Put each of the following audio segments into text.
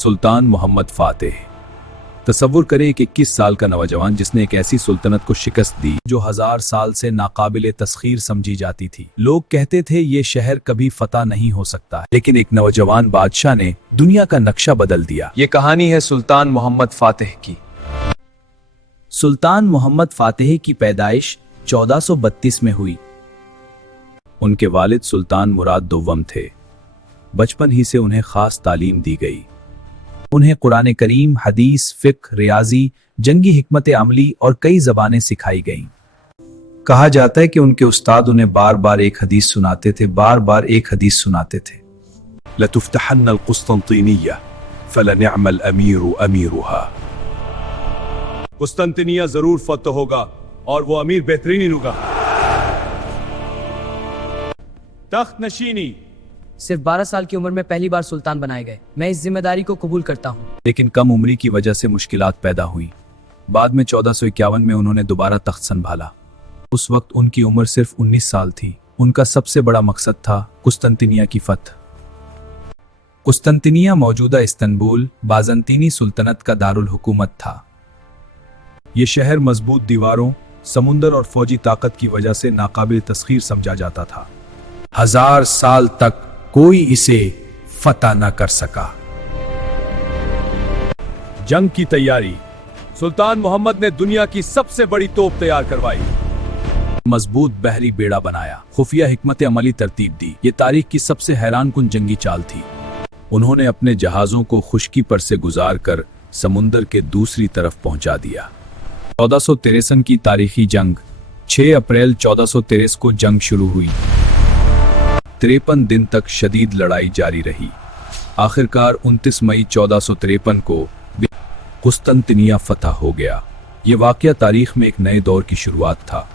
सुल्तान मोहम्मद फातेह। तसव्वुर करें कि 21 साल का नौजवान जिसने एक ऐसी सुल्तनत को शिकस्त दी जो 1000 साल से नाकाबिले तस्खीर समझी जाती थी। लोग कहते थे ये शहर कभी फतह नहीं हो सकता, लेकिन एक नौजवान बादशाह ने दुनिया का नक्शा बदल दिया। ये कहानी है सुल्तान मोहम्मद फातेह की। सुल्तान मोहम्मद फातेह की पैदाइश 1432 में हुई। उनके वालिद सुल्तान मुराद दोवम थे। बचपन ही से उन्हें खास तालीम दी गई। उन्हें कुरान करीम, हदीस, फिक्र, रियाजी, जंगी हिकमत अमली और कई ज़बानें सिखाई गईं। कहा जाता है कि उनके उस्ताद उन्हें बार बार एक हदीस सुनाते थे। लतुफ्तहन्न अल-कुस्तंतीनिया फलनिअमल अमीरु अमीरुहा। कुस्तंतीनिया जरूर फतह होगा और वो अमीर बेहतरीन होगा। तख्त नशीनी। सिर्फ 12 साल की उम्र में पहली बार सुल्तान बनाए गए। मैं इस जिम्मेदारी को कबूल करता हूँ। लेकिन कम उम्री की वजह से मुश्किलात पैदा हुई। बाद में 1451 में उन्होंने दोबारा तख्त संभाला। उस वक्त उनकी उम्र सिर्फ 19 साल थी। उनका सबसे बड़ा मकसद था कुस्तंतीनिया की फतह। कुस्तंतीनिया मौजूदा इस्तांबुल बाज़ंतीनी सुल्तनत का दारुल हुकूमत था। ये शहर मजबूत दीवारों, समुंदर और फौजी ताकत की वजह से नाकाबिल तस्खीर समझा जाता था। 1000 साल तक कोई इसे फतह न कर सका। जंग की तैयारी। सुल्तान मोहम्मद ने दुनिया की सबसे बड़ी तोप तैयार करवाई। मजबूत बहरी बेड़ा बनाया। खुफिया हिकमत अमली तरतीब दी। ये तारीख की सबसे हैरान कुन जंगी चाल थी। उन्होंने अपने जहाजों को खुश्की पर से गुजार कर समुंदर के दूसरी तरफ पहुंचा दिया। 1453 की तारीखी जंग। 6 अप्रैल 1453 को जंग शुरू हुई। 53 दिन तक शदीद लड़ाई जारी रही। आखिरकार 29 मई 1453 को कुस्तंतीनिया फतह हो गया। ये वाकया तारीख में एक नए दौर की शुरुआत था।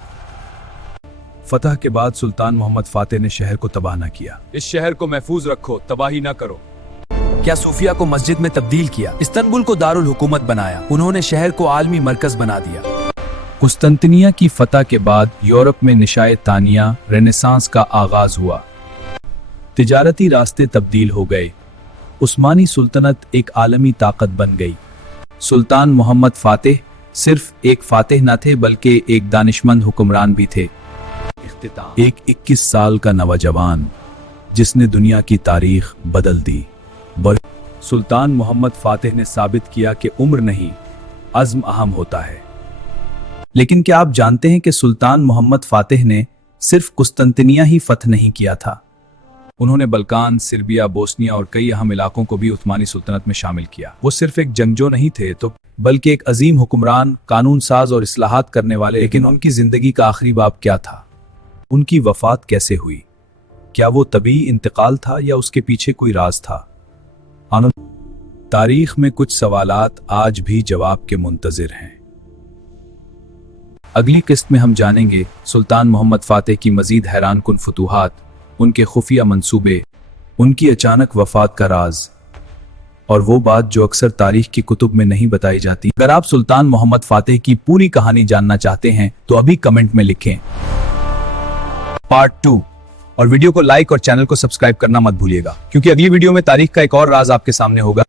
फतह के बाद सुल्तान मोहम्मद फातेह ने शहर को तबाह न किया। इस शहर को महफूज रखो, तबाही ना करो। क्या सूफिया को मस्जिद में तब्दील किया, इस्तांबुल को दारुल हुकूमत बनाया। उन्होंने शहर को आलमी मरकज बना दिया। कुस्तंतीनिया की फतह के बाद यूरोप में निशाए तानिया रेनेसांस का आगाज हुआ। तिजारती रास्ते तब्दील हो गए। उस्मानी सुल्तनत एक आलमी ताकत बन गई। सुल्तान मोहम्मद फातेह सिर्फ एक फातेह न थे बल्कि एक दानिशमंद हुक्मरान भी थे। एक 21 साल का नौजवान जिसने दुनिया की तारीख बदल दी। सुल्तान मोहम्मद फातेह ने साबित किया कि उम्र नहीं, अज़्म अहम होता है। लेकिन क्या आप जानते हैं कि सुल्तान मोहम्मद फातेह ने सिर्फ कुस्तंतीनिया ही फतह नहीं किया था। उन्होंने बल्कान, सर्बिया, बोस्निया और कई अहम इलाकों को भी उस्मानी सुल्तनत में शामिल किया। वो सिर्फ एक जंगजू नहीं थे तो बल्कि एक अजीम हुक्मरान, कानून साज और इस्लाहात करने वाले। लेकिन उनकी जिंदगी का आखिरी बाब क्या था? उनकी वफात कैसे हुई? क्या वो तबी इंतकाल था या उसके पीछे कोई राज था? तारीख में कुछ सवालात आज भी जवाब के मुंतजिर हैं। अगली किस्त में हम जानेंगे सुल्तान मोहम्मद फातेह की मजीद हैरान कुन फतूहात, उनके खुफिया मंसूबे, उनकी अचानक वफात का राज और वो बात जो अक्सर तारीख की कुतुब में नहीं बताई जाती। अगर आप सुल्तान मोहम्मद फातेह की पूरी कहानी जानना चाहते हैं तो अभी कमेंट में लिखें पार्ट 2 और वीडियो को लाइक और चैनल को सब्सक्राइब करना मत भूलिएगा, क्योंकि अगली वीडियो में तारीख का एक और राज आपके सामने होगा।